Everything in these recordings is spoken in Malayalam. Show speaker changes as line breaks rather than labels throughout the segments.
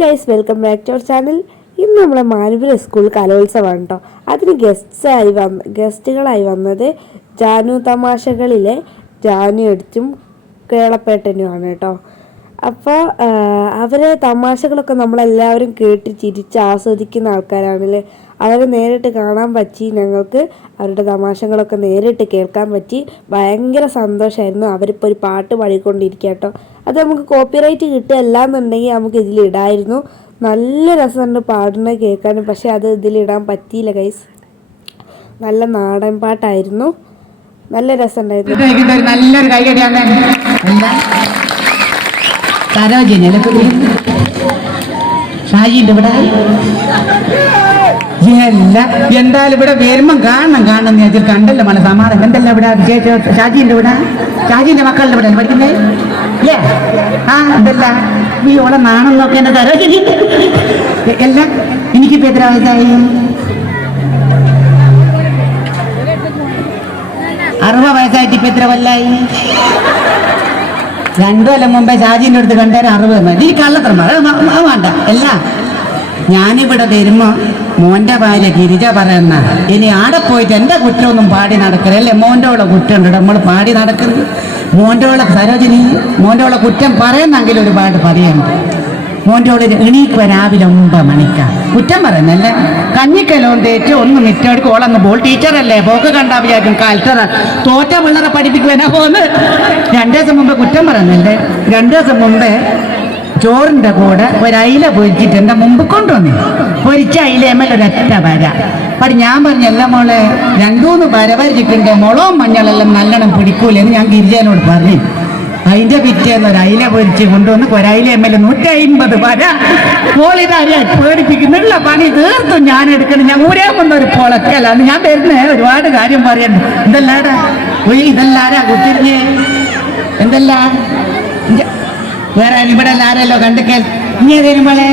Guys welcome back to our channel ഇന്ന് നമ്മുടെ മാനവര സ്കൂൾ കലോത്സവമാണ് കേട്ടോ അതിന് ഗസ്റ്റ്സായി വന്ന ഗസ്റ്റുകളായി വന്നത് ജാനു തമാശകളിലെ ജാനു എടുത്തും കേളപ്പേട്ടനുമാണ് കേട്ടോ അപ്പോൾ അവരെ തമാശകളൊക്കെ നമ്മളെല്ലാവരും കേട്ട് ചിരിച്ച് ആസ്വദിക്കുന്ന ആൾക്കാരാണല്ലേ അവരെ നേരിട്ട് കാണാൻ പറ്റി ഞങ്ങൾക്ക് അവരുടെ തമാശകളൊക്കെ നേരിട്ട് കേൾക്കാൻ പറ്റി. ഭയങ്കര സന്തോഷമായിരുന്നു അവരിപ്പോൾ ഒരു പാട്ട് പാടിക്കൊണ്ടിരിക്കുക കേട്ടോ. അത് നമുക്ക് കോപ്പിറൈറ്റ് കിട്ടുകയല്ല എന്നുണ്ടെങ്കിൽ നമുക്ക് ഇതിലിടായിരുന്നു. നല്ല രസമുണ്ട് പാടുന്നത് കേൾക്കാനും. പക്ഷേ അത് ഇതിലിടാൻ പറ്റിയില്ല ഗൈസ് നല്ല നാടൻ പാട്ടായിരുന്നു. നല്ല രസമുണ്ടായിരുന്നു.
നല്ലൊരു കൈകടിയാണ് സരോജിനി ഷാജിന്റെ ഇവിടെ. അല്ല എന്തായാലും ഇവിടെ വരുമ്പം കാണണം കാണണം എന്ന് വെച്ചാൽ കണ്ടല്ലോ മന സമാധാനം. എന്തല്ല ഇവിടെ ഷാജിന്റെ ഇവിടെ? ഷാജിന്റെ മക്കളുടെ ഇവിടെ പഠിക്കുന്നേ? ഏ ആ എന്തല്ല? നീ ഓളെ നാണം നോക്കേണ്ട സരോജിനി അല്ല എനിക്കിപ്പോ എത്ര വയസ്സായി? അറുപത് വയസ്സായിട്ട് ഇപ്പൊ എത്ര കൊല്ലായി? രണ്ടു കൊല്ലം മുമ്പേ ഷാജിന്റെ അടുത്ത് കണ്ടേരം അറുപത് മതി ഈ കള്ളത്തരം വേണ്ട. അല്ല. ഞാനിവിടെ വരുമ്പോൾ മോന്റെ ഭാര്യ ഗിരിജ പറയുന്ന ഇനി ആടെ പോയിട്ട് എന്റെ കുറ്റമൊന്നും പാടി നടക്കരുത്. അല്ലേ മോന്റെ ഉള്ള കുറ്റമുണ്ട് നമ്മൾ പാടി നടക്കരുത്. മോന്റെ ഉള്ള സരോജിനി മോന്റെ ഉള്ള കുറ്റം പറയുന്നെങ്കിൽ ഒരുപാട് പറയുന്നുണ്ട്. മോന്റെ ഉള്ളിൽ എണീക്കുക രാവിലെ ഒമ്പത് മണിക്കാ. കുറ്റം പറയുന്നല്ലേ കഞ്ഞിക്കലോം തേച്ച് ഒന്ന് മിറ്റെടുക്കും ഓളങ്ങ് പോൾ ടീച്ചറല്ലേ? പോക്ക് കണ്ടാ വിചാരിക്കും കാൽത്തറ തോറ്റ പിള്ളേരെ പഠിപ്പിക്കുവാനാ പോന്ന്. രണ്ടു ദിവസം മുമ്പ് കുറ്റം പറയുന്നല്ലേ രണ്ടു ദിവസം മുമ്പേ ചോറിന്റെ കൂടെ ഒരയില പൊരിച്ചിട്ട് എന്റെ മുമ്പ് കൊണ്ടുവന്നു? പൊരിച്ച അയിലേമൽ ഒരൊറ്റ വര. അപ്പം ഞാൻ പറഞ്ഞല്ല മോളെ രണ്ടൂന്ന് വര വരച്ചിട്ടുണ്ട്. മുളവും മഞ്ഞളെല്ലാം നല്ലോണം പിടിക്കൂലെന്ന് ഞാൻ ഗിരിജനോട് പറഞ്ഞു. അതിന്റെ പിറ്റേന്ന് ഒരു അയില പൊരിച്ച് കൊണ്ടുവന്ന് ഒരയില എം എൽ നൂറ്റി അമ്പത് വര പോളിതാരെ പേടിപ്പിക്കുന്നുള്ള പണി തീർത്തും. ഞാൻ എടുക്കണം ഞാൻ ഊരേ വന്ന ഒരു പൊളക്കലാണ്. ഞാൻ വരുന്നേ ഒരുപാട് കാര്യം പറയണ്ട. ഇതല്ലാടാ? ഇതല്ലാരാ? കുത്തിരിഞ്ഞ്? എന്തല്ല? വേറെ ഇവിടെ ആരല്ലോ കണ്ടിക്കാൻ? ഇനി വരുമ്പോളെ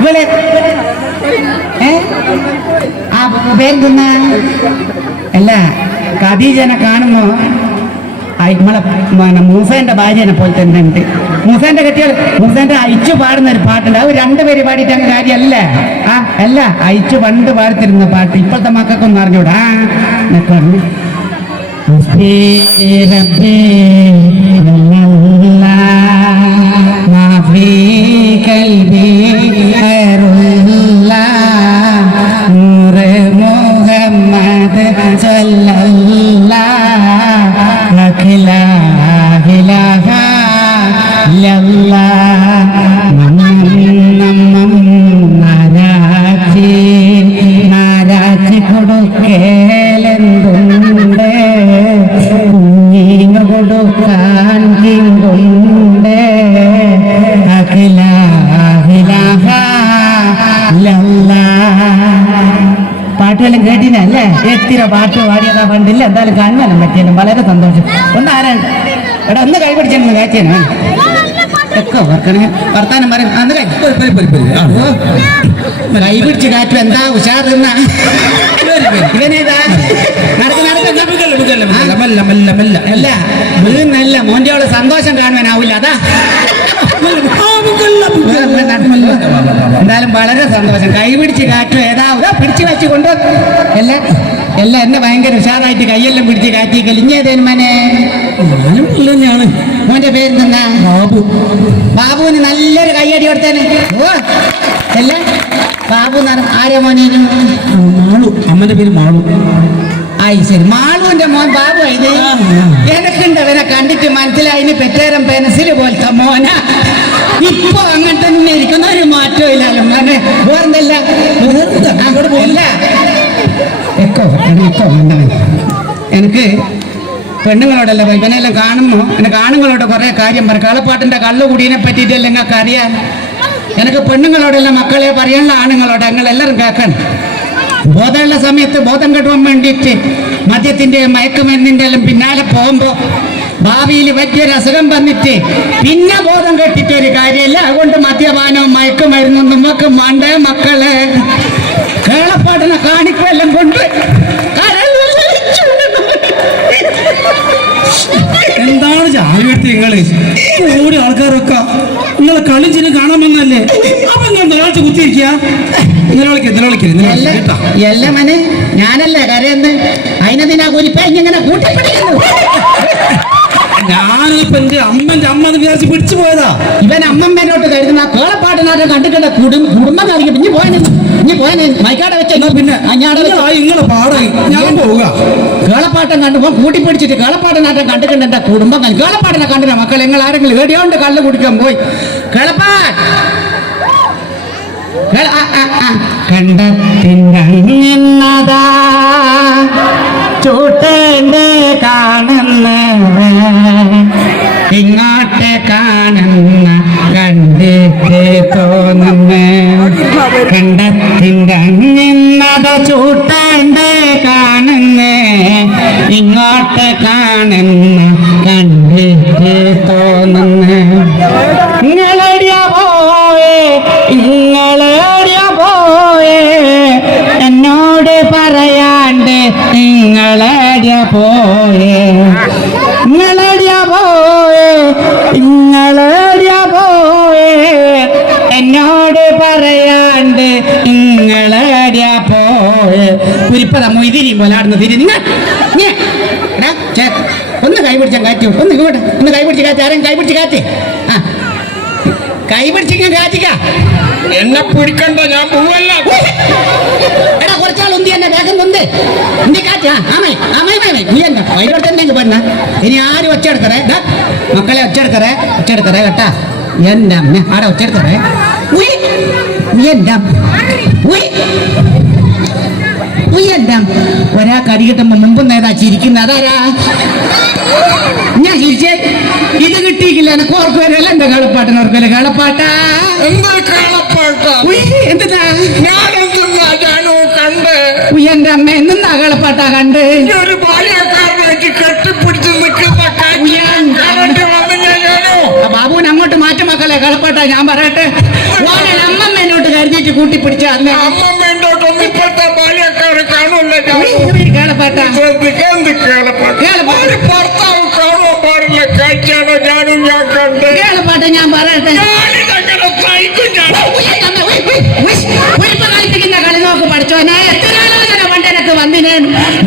ഇവിടെ ആ പേരുന്ന അല്ല ഖദീജനെ ആ, നമ്മളെ മൂസേന്റെ ഭാര്യനെ പോലെ തന്നെ ഉണ്ട്. മൂസേന്റെ കെട്ടിയാൽ മൂസേന്റെ അയച്ചു പാടുന്ന ഒരു പാട്ടുണ്ട്. അത് രണ്ടുപേര് പാടിയിട്ട് അങ്ങ് കാര്യമല്ല. ആ അല്ല അയച്ചു പണ്ട് പാടിത്തിരുന്ന പാട്ട്. ഇപ്പോഴത്തെ മക്കൾക്കൊന്നും അറിഞ്ഞൂടാ. صلى എത്തിര പാട്ട് പാടിയതാ പണ്ടില്ല. എന്തായാലും കാണുവാനും പറ്റിയാലും വളരെ സന്തോഷം. ഒന്ന് ആരാണ്? എടാ ഒന്ന് കൈ പിടിച്ചു കാച്ചേനാ ഒക്കെ ഓർക്കണേ. വർത്താനം പറയും. അന്ന് കൈ പിടിച്ച് കാറ്റും എന്താ ഉഷാറുന്ന. ഇവനേതാ നടക്ക് നടക്ക്. അല്ല വീന്നല്ല മോന്റെ അവൾ സന്തോഷം കാണുവാനാവില്ല അതാ. എന്തായാലും വളരെ സന്തോഷം. കൈപിടിച്ച് കാറ്റു കാറ്റും ഏതാവും പിടിച്ചു പിടിച്ച് വെച്ച് കൊണ്ട് അല്ല? എല്ലാം എന്നെ ഭയങ്കര ഉഷാറായിട്ട് കൈയെല്ലാം പിടിച്ച് കാറ്റി കലിഞ്ഞേതേനും മനെ?
ഞാൻ
മോന്റെ പേര് എന്താ
ബാബു.
ബാബുവിന് നല്ലൊരു കൈയടി കൊടുത്തേനെ. ഓ അല്ല ബാബു ആരെ മോനേനും
മാളു. അമ്മന്റെ പേര് മാളു.
ആയി ശരി. മാളുവിന്റെ മോൻ ബാബു ഇത് എനക്കുണ്ട് കണ്ടിട്ട് മനസ്സിലായിന് പെറ്റേരം പെൻസിൽ പോലത്തെ മോന. ഇപ്പൊ അങ്ങനെ തന്നെ ഇരിക്കുന്ന ഒരു മാറ്റവും ഇല്ലല്ലോ മോനെ. വേറെന്തല്ല? അങ്ങോട്ട് പോയില്ല എക്കോ എക്കോ എനിക്ക് പെണ്ണുങ്ങളോടല്ല ഇവനെല്ലാം കാണുമ്പോ എനിക്ക് ആണുങ്ങളോട് കുറെ കാര്യം പറ. കളപ്പാട്ടിന്റെ കള്ളുകുടീനെ പറ്റിയിട്ടല്ല നിങ്ങൾക്ക് അറിയാൻ. എനിക്ക് പെണ്ണുങ്ങളോടല്ല മക്കളെ പറയാനുള്ള ആണുങ്ങളോട് ഞങ്ങൾ എല്ലാവരും കേൾക്കണം. ബോധമുള്ള സമയത്ത് ബോധം കെട്ടുവാൻ വേണ്ടിയിട്ട് മദ്യത്തിന്റെ മയക്കുമരുന്നിന്റെ എല്ലാം പിന്നാലെ പോകുമ്പോൾ ഭാവിയിൽ വലിയൊരു അസുഖം വന്നിട്ട് പിന്നെ ബോധം കെട്ടിട്ട് ഒരു കാര്യമല്ല. അതുകൊണ്ട് മദ്യപാനവും മയക്കുമരുന്നും നമുക്ക് മണ്ട മക്കളെ. കേളപ്പാടിനെ കാണിക്കുമെല്ലാം കൊണ്ട്
എന്താണ് എടുത്ത് നിങ്ങൾ? കൂടി ആൾക്കാരൊക്കെ. നിങ്ങളെ കളിച്ചിന് കാണാമെന്നല്ലേ? അപ്പൊ നിങ്ങൾ നിലവിളിച്ച് കുത്തിയിരിക്കുക?
എല്ല മനെ ഞാനല്ലേ കരയെന്ന്? അതിനെന്തിനാ കുരിപ്പ ഇങ്ങനെ കൂട്ടിപ്പിടിക്കുന്നു
ഞാനിപ്പോ എന്റെ അമ്മന്റെ അമ്മ എന്ന് വിചാരിച്ച് പിടിച്ചു പോയതാ.
ഇവൻ അമ്മമ്മേനോട്ട് കരുതുന്ന കേളപ്പാട്ടിനാട്ടം കണ്ടിട്ടുണ്ട് കുടും കുടുംബം കാണിക്കും ഇനി പോയനെ ഇനി പോയനെ മൈക്കാടെ വെച്ച.
എന്നാ പിന്നെ നിങ്ങളെ പാടായി. ഞാൻ പോവുക.
കേളപ്പാട്ടം കണ്ടു കൂട്ടി പിടിച്ചിട്ട് കേളപ്പാട്ടനാട്ടം കണ്ടിട്ടുണ്ട് എന്റെ കുടുംബം കേളപ്പാട്ടനെ കേളപ്പാട്ടിനെ കണ്ടില്ല മക്കൾ നിങ്ങൾ ആരെങ്കിലും ഏടിയോണ്ട് കല്ല് കുടിക്കാൻ പോയി. കണ്ടെത്തിന്നതാ ചൂട്ടേന്റെ കാണുന്ന ഇങ്ങോട്ട് കാണുന്ന കണ്ടിട്ട് തോന്നുന്ന കണ്ടെത്തിന്നത മൊയ്തിരി പോലാടുന്ന തിരി. നിങ്ങൾ ഇങ്ങ്. എടാ, ചേ, ഒന്ന് കൈ പിടിച്ചാൽ കാറ്റു. ഒന്ന് ഇങ്ങോട്ട്. ഒന്ന് കൈ പിടിച്ച് കാറ്റ്. ആരെയും കൈപിടിച്ച് കാറ്റ്? ആ. കൈ പിടിച്ചിങ്ങനെ കാറ്റിക്ക.
എന്നെ പിടിക്കണ്ട ഞാൻ പോവല്ല.
എടാ കുറച്ചാൾ ഉന്തി എന്നെ വേഗം നൊന്ത് ഉന്തി കാറ്റ്. ആ ആമേ ആമേ ആമേ നീ എന്താ? വൈകിട്ട് തന്നെ പോരുന്ന ഇനി ആരും ഒച്ചെടുക്കറേ മക്കളെ ഒച്ചെടുക്കറേ ഒച്ചെടുക്കറേ കേട്ടാ. എന്റെ അമ്മ. ആടെ ഒച്ചെടുക്കറേ ഉയ് എന്റെ ഉയ്. ഉയ്യല്ല ഒരാൾക്ക് അടി കിട്ടുമ്പോ മുമ്പ് നേതാ ചിരിക്കുന്ന. അതാരാ? ഞാൻ ചിരിച്ചേ. ഇത് കിട്ടിയിട്ടില്ല. എനക്ക് ഓർക്കുവരല്ല എന്റെ കളപ്പാട്ടിന് ഓർക്കല്ല കളപ്പാട്ടാ?
ഞാനോ കണ്ട്?
എന്റെ അമ്മ എന്നാ കളപ്പാട്ടാ കണ്ട്?
ഒരു ബാല്യക്കാരനായിട്ട് കെട്ടിപ്പിടിച്ച് നിൽക്കുന്ന
ബാബുവിനെ അങ്ങോട്ട് മാറ്റി മക്കളെ. കളപ്പാട്ടാ ഞാൻ പറയട്ടെ? ഓനെ അമ്മമ്മ എന്നോട്ട് കരുതിയിട്ട് കൂട്ടിപ്പിടിച്ച അന്ന്
അമ്മമ്മേണ്ടോട്ടൊന്നും ഇപ്പോഴത്തെ ബാല്യക്കാരെ കാണൂല ഞാൻ
കളപ്പാട്ടാ
ശ്രദ്ധിക്കാൻ എന്ത് കേളപ്പാട്ട
കേളപ്പാട്ട്.
ഒരു ഭർത്താവ് കാണുവാൻ പാടില്ല കാഴ്ചയാണോ ഞാനും ഞാൻ കണ്ട്
കേളപ്പാട്ട ഞാൻ പറയട്ടെ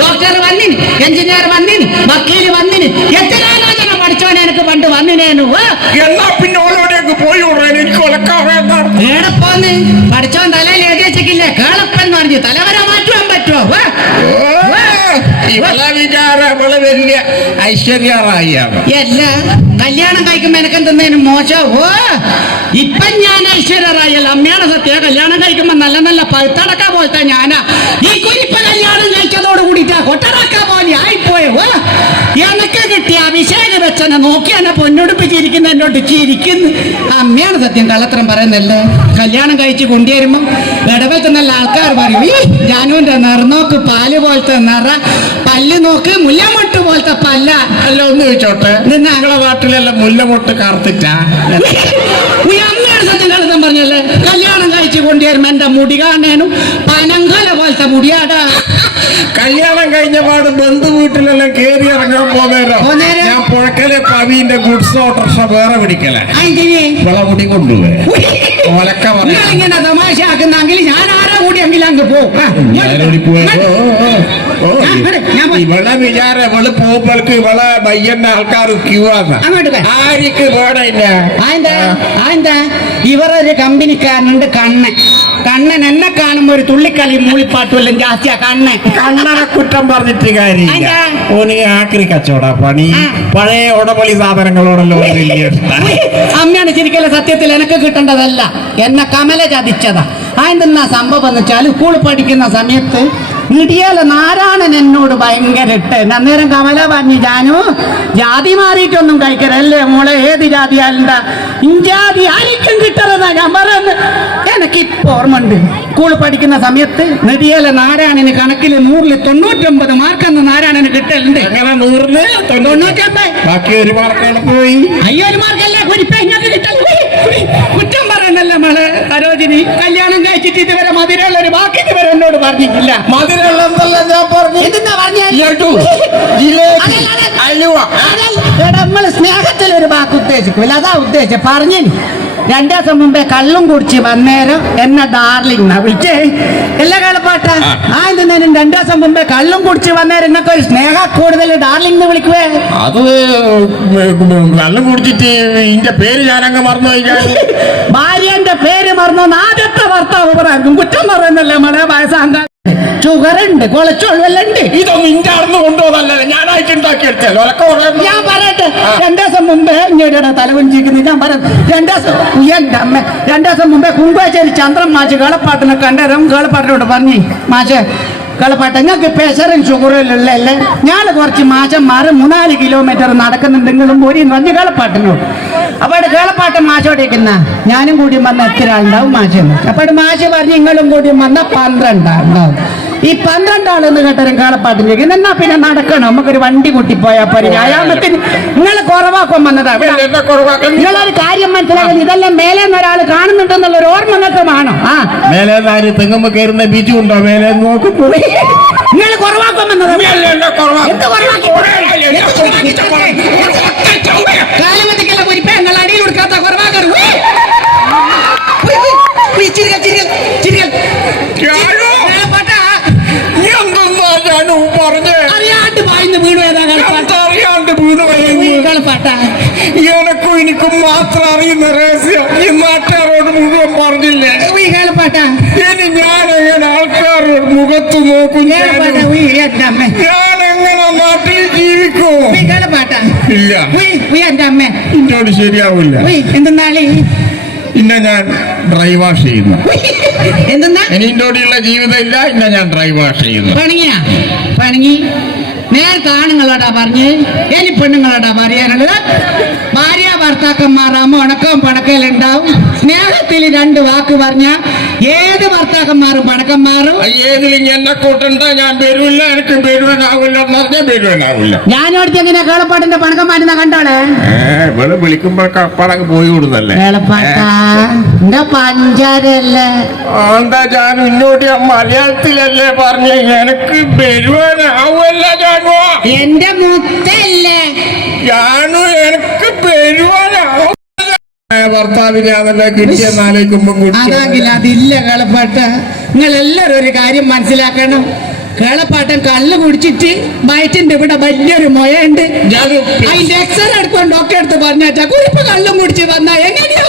ഡോക്ടർ വന്നിന് എഞ്ചിനീയർ വന്നിന് വക്കീൽ വന്നിന് എത്ര ആലോചന പഠിച്ചോനെ എനിക്ക് പണ്ട് വന്നിനേനു
എന്നാ പിന്നെ ഓരോടെയൊക്കെ പോയി എനിക്ക് ഒലക്കാവേന്നാണ്
എവിടെ പോന്ന് പഠിച്ചോൻ തലയിൽ എഴുതി വെച്ചിട്ടില്ലേ കേളപ്പൻ എന്ന് പറഞ്ഞു തലവരെ മാറ്റുവാൻ പറ്റുമോ. കല്യാണം കഴിക്കുമ്പോ എനിക്ക് എന്തെന്നതിനും മോശം? ഓ ഇപ്പൊ ഞാൻ ഐശ്വര്യറായല്ല അമ്മയാണ് സത്യ. കല്യാണം കഴിക്കുമ്പോ നല്ല നല്ല പഴുത്തടക്ക പോലത്തെ ഞാനാ. ഈ കുരിപ്പ കല്യാണം കഴിച്ചതോട് കൂടിട്ടാ കൊട്ടടക്ക പോലെ വെച്ചനെ നോക്കി എന്നെ പൊന്നൊടുപ്പിച്ചിരിക്കുന്ന എന്നോട് ചിരിക്കുന്നു. അമ്മയാണ് സത്യം കള്ളത്തരം പറയുന്നല്ലേ കല്യാണം കഴിച്ച് കൊണ്ടുവരുമ്പോ ഇടവത്ത് നല്ല ആൾക്കാർ പറയും ഈ ജാനുവിന്റെ നിറനോക്ക് പാൽ പോലത്തെ നിറ പല്ല് നോക്ക് മുല്ലമൊട്ട് പോലത്തെ പല്ല.
അല്ല ഒന്ന് ചോദിച്ചോട്ടെ?
നിന്ന്
ഞങ്ങളെ നാട്ടിലെല്ലാം മുല്ലമൊട്ട് കാർത്തിട്ടാ
ഈ അമ്മയാണ് സത്യം പറഞ്ഞല്ലേ കല്യാണം കഴിച്ച് കൊണ്ടുവരുമ്പോ എന്റെ മുടി കാണേനും പനങ്കല പോലത്തെ മുടിയാടാ.
കല്യാണം കഴിഞ്ഞ പാട് ബന്ധു വീട്ടിലെല്ലാം കേറി ഇറങ്ങാൻ പോന്നേരം.
പോന്നേരം?
ഞാൻ പവിന്റെ ഗുഡ്സ് ഓട്ടർഷ വേറെ പിടിക്കല
അതിന്
ഇവളെ മുടി കൊണ്ടുപോയി ഒലക്ക
നിങ്ങളിങ്ങനെ തമാശ ആക്കുന്നെങ്കിൽ ഞാൻ ആരെ കൂടിയെങ്കിലും അങ്ങ് പോകും.
ഇവളെ വിചാരം ഇവൾ പോകുമ്പോൾക്ക് ഇവളെ ബയ്യന്റെ ആൾക്കാർ ക്യൂ ആണ്. ആർക്ക്
ആന്താ ഇവരൊരു കമ്പനിക്കാരനുണ്ട് കണ്ണൻ. കണ്ണൻ എന്നെ കാണുമ്പോ ഒരു തുള്ളിക്കളി മൂളിപ്പാട്ടും എല്ലാം ജാസ്തിയാ കണ്ണൻ.
കണ്ണനെ കുറ്റം പറഞ്ഞിട്ട് കാര്യമില്ല. ഓന് ആക്രി കച്ചവട പണി. പഴയ ഉടമളി സാധനങ്ങളോടല്ലോ.
അമ്മയാണ് ശരിക്കല്ല സത്യത്തിൽ എനക്ക് കിട്ടേണ്ടതല്ല. എന്നെ കമല ചതിച്ചതാ. അതെന്തെന്നാ സംഭവം എന്ന് വെച്ചാൽ സ്കൂൾ പഠിക്കുന്ന സമയത്ത് ഇടിയാല നാരായണൻ എന്നോട് ഭയങ്കര ഇട്ട്. അന്നേരം കമല പറഞ്ഞു ജാനു ജാതി മാറിയിട്ടൊന്നും കഴിക്കരല്ലേ മോളെ? ഏത് ജാതി ആലുണ്ടാ ഇഞ്ചാതി ആരിക്കും കിട്ടരുതാ ഞാൻ പറയുന്നത്. എനിക്ക് ഇപ്പൊ ഓർമ്മ ഉണ്ട് സ്കൂൾ പഠിക്കുന്ന സമയത്ത് നെടിയാല നാരായണന് കണക്കിൽ നൂറിൽ തൊണ്ണൂറ്റൊമ്പത് മാർക്കെന്ന് നാരായണന് കിട്ടലുണ്ട്.
അങ്ങനെ നൂറിന്
തൊണ്ണൂറ്റൊമ്പത്.
ബാക്കി ഒരു മാർക്ക് പോയി.
അയ്യോ ഒരു മാർക്കല്ലേ കുരിപ്പ ഇങ്ങോട്ട്. കുറ്റം കല്യാണം കഴിച്ചിട്ട് ഇതുവരെ മധുരമുള്ള ഒരു വാക്ക് ഇതുവരെ എന്നോട് പറഞ്ഞിട്ടില്ല.
മധുരമുള്ളതല്ല ഞാൻ പറഞ്ഞു
പറഞ്ഞേ
ലഡു ജിലേബി. അലുവ.
നമ്മൾ സ്നേഹത്തിൽ ഒരു വാക്ക് ഉദ്ദേശിക്കില്ല അതാ ഉദ്ദേശിച്ച പറഞ്ഞു രണ്ടു ദിവസം മുമ്പേ കള്ളും കുടിച്ച് വന്നേരം എന്ന ഡാർലിംഗ് വിളിച്ചേ. എല്ലാ കളപ്പാട്ട? ആ. എന്തിനും രണ്ടു ദിവസം മുമ്പേ കള്ളും കുടിച്ച് വന്നേരം എന്നൊക്കെ ഒരു സ്നേഹ കൂടുതൽ ഡാർലിംഗ് എന്ന് വിളിക്കുവേ?
അത് കള്ളും കുടിച്ചിട്ട് പേര് ഞാനങ്ങ് മറന്നു കഴിഞ്ഞാൽ
ഭാര്യന്റെ പേര് മറന്നു ആദ്യത്തെ ഭർത്താവ് പറയാം. കുറ്റം പറയുന്നല്ലേ മല വയസ്സാങ്ക ഷുഗർ ഉണ്ട് ഉണ്ട്.
ഇതൊന്നും ഇന്റെ അടന്ന് കൊണ്ടുപോകുന്നല്ലേ ഞാനായിട്ട് ഉണ്ടാക്കിയെടുത്തല്ലോ.
ഞാൻ പറയട്ടെ രണ്ടു ദിവസം മുമ്പേ ഇങ്ങോട്ട് തലവഞ്ചിക്കുന്നത് ഞാൻ പറയാം രണ്ടു ദിവസം എന്റെ അമ്മ. രണ്ടു ദിവസം മുമ്പേ കുങ്കുവച്ചേരി ചന്ദ്രൻ മാച്ച് കളപ്പാട്ടിനെ കണ്ടതും കേളപ്പാട്ടിനോട് പറഞ്ഞു. മാഷെ കളപ്പാട്ട് നിങ്ങൾക്ക് പ്രഷറും ഷുഗറും ഉള്ളല്ലേ ഞാൻ കുറച്ച് മാഷന്മാർ മൂന്നാൽ കിലോമീറ്റർ നടക്കുന്നുണ്ടെങ്കിലും ഒരു പറഞ്ഞ് കേളപ്പാട്ടിനോട്. അപ്പോൾ കേളപ്പാട്ട് മാഷോടിക്കുന്ന ഞാനും കൂടി വന്ന എത്ര ആളുണ്ടാവും മാഷെന്ന് അപ്പൊ മാഷ് പറഞ്ഞു നിങ്ങളും കൂടി വന്ന പന്ത്രണ്ടാളുണ്ടാവും. ഈ പന്ത്രണ്ടാളെന്ന് കേട്ടരും കാളപ്പാട്ടിന് എന്നാ പിന്നെ നടക്കണം. നമുക്കൊരു വണ്ടി കൂട്ടിപ്പോയാ പോരെ. വ്യായാമത്തിന് നിങ്ങളെ കുറവാക്കാൻ വന്നതാ. നിങ്ങളൊരു കാര്യം മനസ്സിലാക്കുന്നത് ഇതെല്ലാം മേലെ നിന്ന് ഒരാൾ കാണുന്നുണ്ടെന്നുള്ള ഒരു ഓർമ്മ നിങ്ങൾക്ക് വേണം? ആ.
മേലെ തെങ്ങുമ്പോ കയറുന്ന ബീജും ഉണ്ടോ? മേലെ നോക്കുന്നു
നിങ്ങൾ കുറവാക്കാൻ വന്നതാ. എന്ത് കുറവാക്കി?
എനക്കും എനിക്കും മാത്രം അറിയുന്ന രഹസ്യം ഈ നാട്ടുകാരോട് മുഴുവൻ പറഞ്ഞില്ലേ? ഇനി ഞാൻ എങ്ങനെ ആൾക്കാരോട് മുഖത്ത് നോക്കും? ഞാൻ എങ്ങനെ നാട്ടിൽ ജീവിക്കും? ഇല്ല. എന്നോട് ശരിയാവില്ല.
എന്തെന്നാളി
ഇന്ന ഞാൻ ഡ്രൈ വാഷ് ചെയ്യുന്നു
എന്തെന്നാ?
ഇനി ഇന്നോടുള്ള ജീവിതം ഇല്ല ഇന്ന ഞാൻ ഡ്രൈ വാഷ് ചെയ്യുന്നു.
പണങ്ങിയാ? പണങ്ങി? നേരത്തെ ആണുങ്ങളോടാ പറഞ്ഞ് എനി പെണ്ണുങ്ങളോടാ പറയാനുള്ളത്. ഭാര്യ ഭർത്താക്കന്മാരാകുമ്പോ ഉണക്കവും പണക്കലുണ്ടാവും സ്നേഹത്തിൽ രണ്ട് വാക്ക് പറഞ്ഞ ഏത് ഭർത്താക്കന്മാരും പണക്കന്മാരും?
ഏതിലും എന്നെ കൂട്ടണ്ട. ഞാൻ വരുവില്ല എനിക്ക് വരുവാനാവില്ല എന്ന് പറഞ്ഞാൽ വരുവാനാവില്ല
ഞാനോടത്ത് എങ്ങനെ കേളപ്പാട്ടിന്റെ പണക്കന്മാരെന്നാ കണ്ടോളെ?
ഇവൾ വിളിക്കുമ്പോ കപ്പടങ്ങ് പോയി വിടുന്നല്ലേ
പഞ്ചാരല്ലേ?
എന്താ ഞാൻ മലയാളത്തിലല്ലേ പറഞ്ഞ? എനിക്ക് വരുവാനാവല്ല ജാനു
എന്റെ മുത്തല്ലേ?
ജാനു എനിക്ക് വരുവാനാവും ഭർത്താവിനെ അതല്ല കിട്ടിയെന്നാലേക്കുമ്പോ
അതാകില്ല അതില്ല കളപ്പെട്ട്. നിങ്ങൾ എല്ലാവരും ഒരു കാര്യം മനസ്സിലാക്കണം. കേളപ്പാട്ടൻ കല്ല് കുടിച്ചിട്ട് മയറ്റിന്റെ ഇവിടെ വലിയൊരു മൊയുണ്ട് അതിന്റെ എക്സ്റേ എടുക്കാൻ ഡോക്ടറെ അടുത്ത് പറഞ്ഞാ കുറിപ്പ് കള്ളും കുടിച്ച് വന്നാ എങ്ങനെയാ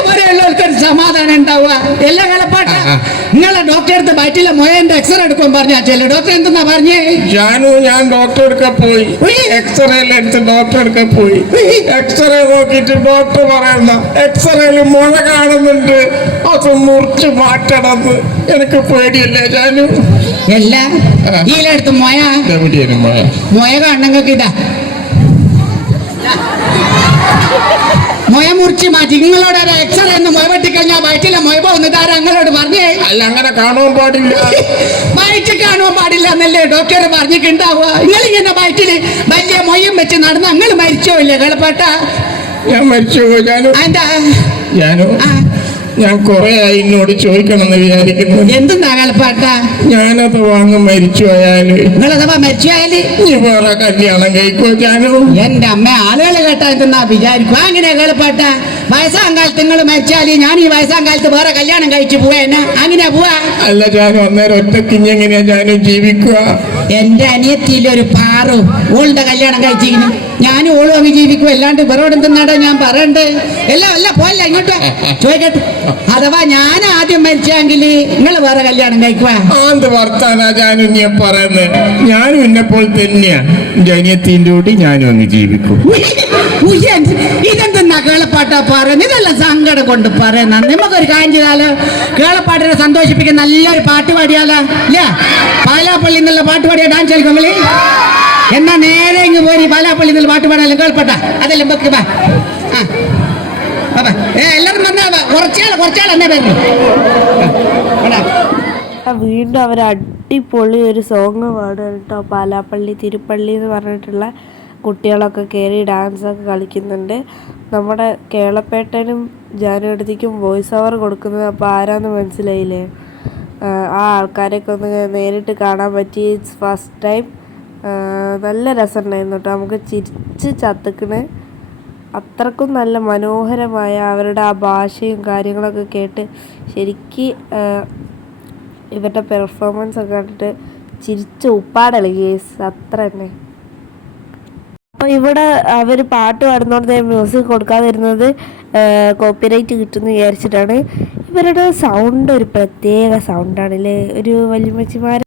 ഒരു സമാധാനം ഉണ്ടാവുക? എല്ലാ കേളപ്പാട്ട? നിങ്ങളെ ഡോക്ടറെ അടുത്ത് വയറ്റിലെ മൊയന്റെ എക്സ്റേ എടുക്കാൻ പറഞ്ഞാച്ചല്ലേ ചെല്ലു ഡോക്ടർ എന്തെന്നാ പറഞ്ഞേ?
ജാനു ഞാൻ ഡോക്ടർ എടുക്ക പോയി. എക്സറേ എടുത്ത് ഡോക്ടർ എടുക്ക പോയി. എക്സ്റേ നോക്കിയിട്ട് ഡോക്ടർ പറയുന്ന എക്സ്റേയിൽ മുഴ കാണുന്നുണ്ട്. അത് മുറിച്ച് മാറ്റണമെന്ന് എനിക്ക് പേടിയില്ലേ ജാനു.
എല്ലാ ഈലെടുത്ത് മൊയ. മൊയ. കാണങ്ങൾക്ക് ഇതാ. മൊയ മുറിച്ച് മാറ്റി. നിങ്ങളോട് ഒരു എക്സറേ എന്ന് മൊയ വെട്ടിക്കഴിഞ്ഞാൽ വയറ്റില്ല മൊയ പോകുന്നത് ആരാ അങ്ങനോട് പറഞ്ഞേ?
അല്ല അങ്ങനെ കാണുവാൻ പാടില്ല.
വയറ്റ് കാണുവാൻ പാടില്ല എന്നല്ലേ ഡോക്ടർ പറഞ്ഞിട്ടുണ്ടാവുക? നിങ്ങളിങ്ങനെ വയറ്റിൽ വലിയ മൊയ്യം വെച്ച് നടന്ന് അങ്ങനെ മരിച്ചോ ഇല്ലേ കളപ്പാട്ട?
ഞാൻ മരിച്ചു
എന്താ
ജാനു
ആ,
ഞാൻ കുറെ ആയി എന്നോട് ചോദിക്കണമെന്ന് വിചാരിക്കുന്നു.
എന്തെന്നാ കളപ്പാട്ട
ഞാനത് വാങ്ങും മരിച്ചു പോയാൽ
നിങ്ങളഥവാ മരിച്ചാൽ
നീ വേറെ കല്യാണം കഴിക്കോ ഞാനോ
എന്റെ അമ്മ ആളുകൾ കേട്ടാ എന്തെന്നാ വിചാരിക്കും? അങ്ങനെ കളപ്പാട്ട വയസ്സാം കാലത്ത് നിങ്ങൾ മരിച്ചാൽ ഞാൻ ഈ വയസ്സാം കാലത്ത് വേറെ കല്യാണം കഴിച്ചു പോവേന അങ്ങനെ പോവാ.
അല്ല ഞാൻ അന്നേരം ഒറ്റ ഇനി എങ്ങനെയാ ജാനു ജീവിക്കുക?
എന്റെ അനിയത്തിയിലെ ഒരു പാറു. ഓളുടെ കല്യാണം കഴിച്ചിരിക്കുന്നു. ഞാനും ഓളും അങ്ങ് ജീവിക്കും. അല്ലാണ്ട് ഇവരോട് എന്തെന്നാടോ ഞാൻ പറയണ്ട്? എല്ലാം അല്ല പോയല്ല ഇങ്ങോട്ട്. ചോദിക്കട്ടെ. അഥവാ ഞാൻ ആദ്യം മരിച്ചെങ്കിൽ നിങ്ങൾ വേറെ കല്യാണം കഴിക്കുവാ?
ആന്ത് വർത്താനാ ജാനു നീ പറയുന്നത് ഞാനും എന്നെപ്പോൾ തന്നെയാ. ജനിയത്തിന്റെ കൂടി ഞാനും അങ്ങ് ജീവിക്കും.
ഉയ്യൻ, ഇതെന്തെന്നാ കേളപ്പാട്ടാ പറയുന്നത് ഇതെല്ലാം സങ്കടം കൊണ്ട് പറയുന്ന നമുക്കൊരു കാര്യം ചെയ്താലോ കേളപ്പാട്ടിനെ സന്തോഷിപ്പിക്കുന്ന നല്ലൊരു പാട്ട് പാടിയാലോ. ഇല്ലേ പാലാപ്പള്ളി എന്നുള്ള പാട്ട് പാടിയ ഡാൻസ് കളിക്കും വിളി എന്നാ നേരെ ഇങ്ങ് പോയി പാലാപ്പള്ളി എന്നുള്ള പാട്ട് പാടാലും കേൾപ്പട്ട അതെല്ലാം എന്നേ
വീണ്ടും അവർ അടിപൊളി ഒരു സോങ് പാടുക കേട്ടോ. പാലാപ്പള്ളി തിരുപ്പള്ളി എന്ന് പറഞ്ഞിട്ടുള്ള കുട്ടികളൊക്കെ കയറി ഡാൻസൊക്കെ കളിക്കുന്നുണ്ട്. നമ്മുടെ കേളപ്പേട്ടനും ജാനുവേടത്തിക്കും വോയിസ് ഓവർ കൊടുക്കുന്നത് അപ്പോൾ ആരാന്ന് മനസ്സിലായില്ലേ? ആ, ആൾക്കാരെയൊക്കെ ഒന്ന് നേരിട്ട് കാണാൻ പറ്റി. ഇറ്റ്സ് ഫസ്റ്റ് ടൈം നല്ല രസമുണ്ടായിരുന്നു കേട്ടോ. നമുക്ക് ചിരിച്ച് ചത്തുക്കണ്. അത്രക്കും നല്ല മനോഹരമായ അവരുടെ ആ ഭാഷയും കാര്യങ്ങളൊക്കെ കേട്ട് ശരിക്ക് ഇവരുടെ പെർഫോമൻസ് ഒക്കെ കണ്ടിട്ട് ചിരിച്ച് ഉപ്പാടല്ലേ കേസ് അത്ര തന്നെ അപ്പോൾ ഇവിടെ അവർ പാട്ട് പാടുന്നോണ്ട് മ്യൂസിക് കൊടുക്കാതിരുന്നത് കോപ്പിറൈറ്റ് കിട്ടുമെന്ന് വിചാരിച്ചിട്ടാണ്. ഇവരുടെ സൗണ്ട് ഒരു പ്രത്യേക സൗണ്ടാണ് അല്ലേ ഒരു വല്യമ്മച്ചിമാർ